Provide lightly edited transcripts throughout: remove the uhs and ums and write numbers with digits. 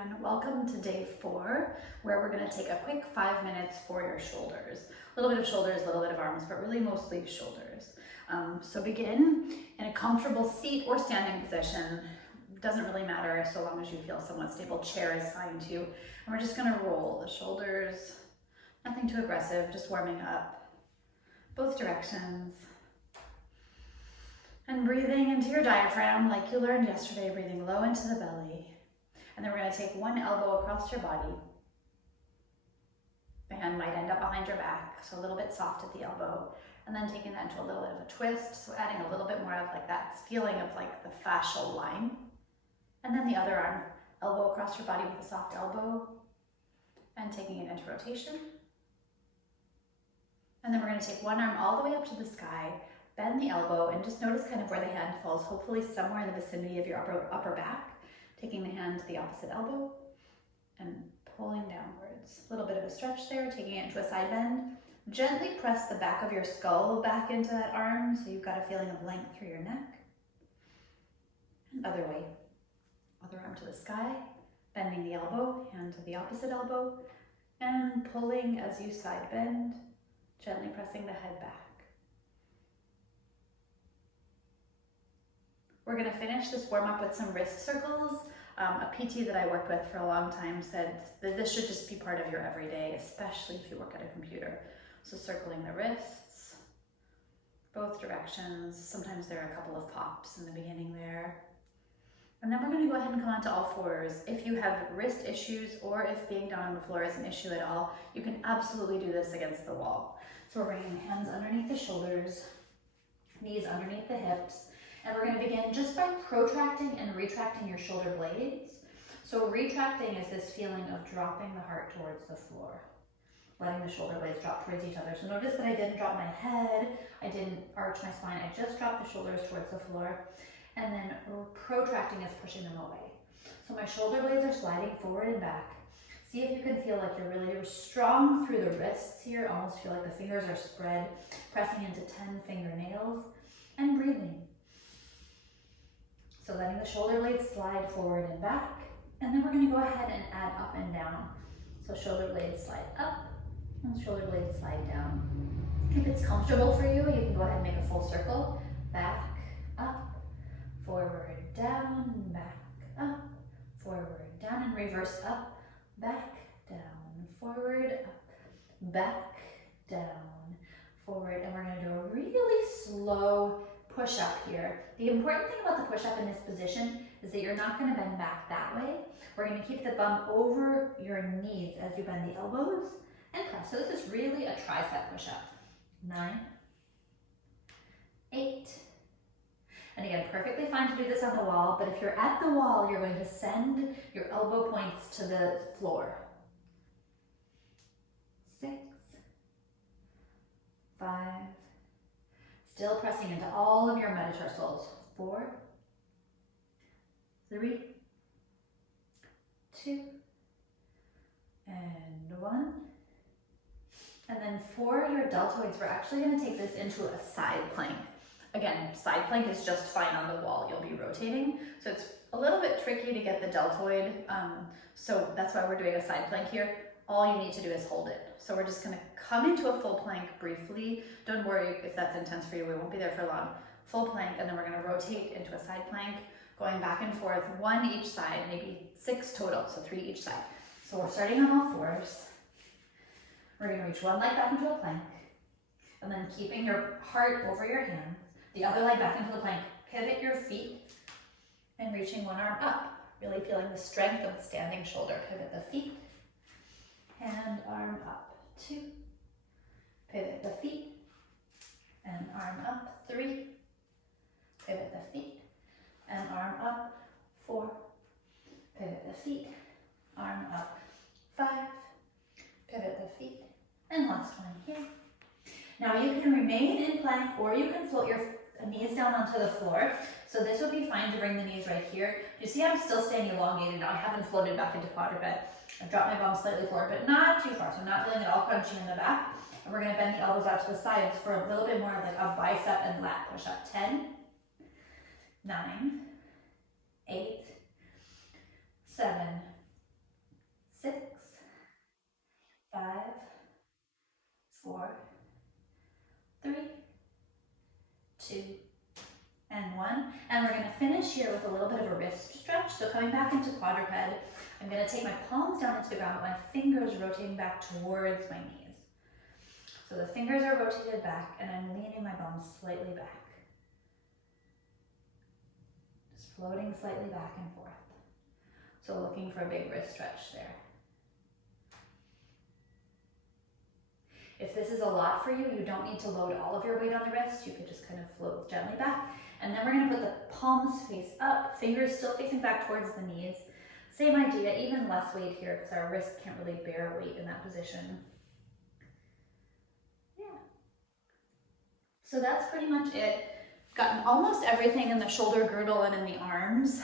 everyone. Welcome to day 4, where we're going to take a quick 5 minutes for your shoulders. A little bit of shoulders, a little bit of arms, but really mostly shoulders. So begin in a comfortable seat or standing position. Doesn't really matter so long as you feel somewhat stable. Chair is fine too. And we're just going to roll the shoulders. Nothing too aggressive, just warming up. Both directions. And breathing into your diaphragm like you learned yesterday, breathing low into the belly. And then we're going to take one elbow across your body. The hand might end up behind your back, so a little bit soft at the elbow. And then taking that into a little bit of a twist, so adding a little bit more of like that feeling of like the fascial line. And then the other arm, elbow across your body with a soft elbow, and taking it into rotation. And then we're going to take one arm all the way up to the sky, bend the elbow, and just notice kind of where the hand falls, hopefully somewhere in the vicinity of your upper back. Taking the hand to the opposite elbow and pulling downwards. A little bit of a stretch there, taking it into a side bend. Gently press the back of your skull back into that arm so you've got a feeling of length through your neck. And other way. Other arm to the sky, bending the elbow, hand to the opposite elbow, and pulling as you side bend, gently pressing the head back. We're going to finish this warm up with some wrist circles. A PT that I worked with for a long time said that this should just be part of your everyday, especially if you work at a computer. So circling the wrists, both directions. Sometimes there are a couple of pops in the beginning there. And then we're going to go ahead and come onto all fours. If you have wrist issues or if being down on the floor is an issue at all, you can absolutely do this against the wall. So we're bringing the hands underneath the shoulders, knees underneath the hips. And we're going to begin just by protracting and retracting your shoulder blades. So retracting is this feeling of dropping the heart towards the floor, letting the shoulder blades drop towards each other. So notice that I didn't drop my head, I didn't arch my spine, I just dropped the shoulders towards the floor. And then protracting is pushing them away. So my shoulder blades are sliding forward and back. See if you can feel like you're really strong through the wrists here, almost feel like the fingers are spread, pressing into 10 fingernails, and breathing. So letting the shoulder blades slide forward and back, and then we're going to go ahead and add up and down. So shoulder blades slide up, and shoulder blades slide down. If it's comfortable for you, you can go ahead and make a full circle. Back, up, forward, down, back, up, forward, down, and reverse up, back, down, forward, up, back, down, forward. And we're going to do a really slow push up here. The important thing about the push up in this position is that you're not going to bend back that way. We're going to keep the bum over your knees as you bend the elbows and press. So this is really a tricep push up. 9, 8, and again, perfectly fine to do this on the wall, but if you're at the wall, you're going to send your elbow points to the floor. 6, 5, still pressing into all of your metatarsals. 4, 3, 2, and 1. And then for your deltoids, we're actually going to take this into a side plank. Again, side plank is just fine on the wall. You'll be rotating. So it's a little bit tricky to get the deltoid. So that's why we're doing a side plank here. All you need to do is hold it. So we're just going to come into a full plank briefly. Don't worry if that's intense for you. We won't be there for long. Full plank, and then we're going to rotate into a side plank, going back and forth, 1 each side, maybe 6 total, so 3 each side. So we're starting on all fours. We're going to reach one leg back into a plank, and then keeping your heart over your hands, the other leg back into the plank. Pivot your feet, and reaching one arm up, really feeling the strength of the standing shoulder. Pivot the feet, and arm up. 2, pivot the feet, and arm up. 3, pivot the feet, and arm up. 4, pivot the feet, arm up. 5, pivot the feet, and last one here. Now you can remain in plank, or you can float your knees down onto the floor. So this would be fine to bring the knees right here. You see I'm still staying elongated now. I haven't floated back into quadruped. I've dropped my bum slightly forward, but not too far. So I'm not feeling it all crunchy in the back. And we're going to bend the elbows out to the sides for a little bit more of like a bicep and lat push up. 10, 9, 8, 7, finish here with a little bit of a wrist stretch. So coming back into quadruped, I'm gonna take my palms down into the ground, but my fingers rotating back towards my knees. So the fingers are rotated back and I'm leaning my bum slightly back. Just floating slightly back and forth. So looking for a big wrist stretch there. If this is a lot for you, you don't need to load all of your weight on the wrist. You could just kind of float gently back. And then we're gonna put the palms face up, fingers still facing back towards the knees. Same idea, even less weight here because our wrists can't really bear weight in that position. Yeah. So that's pretty much it. Gotten almost everything in the shoulder girdle and in the arms,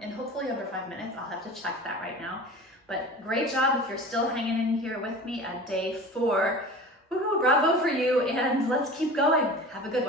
in hopefully under 5 minutes. I'll have to check that right now. But great job if you're still hanging in here with me at day 4. Woohoo, bravo for you, and let's keep going. Have a good one.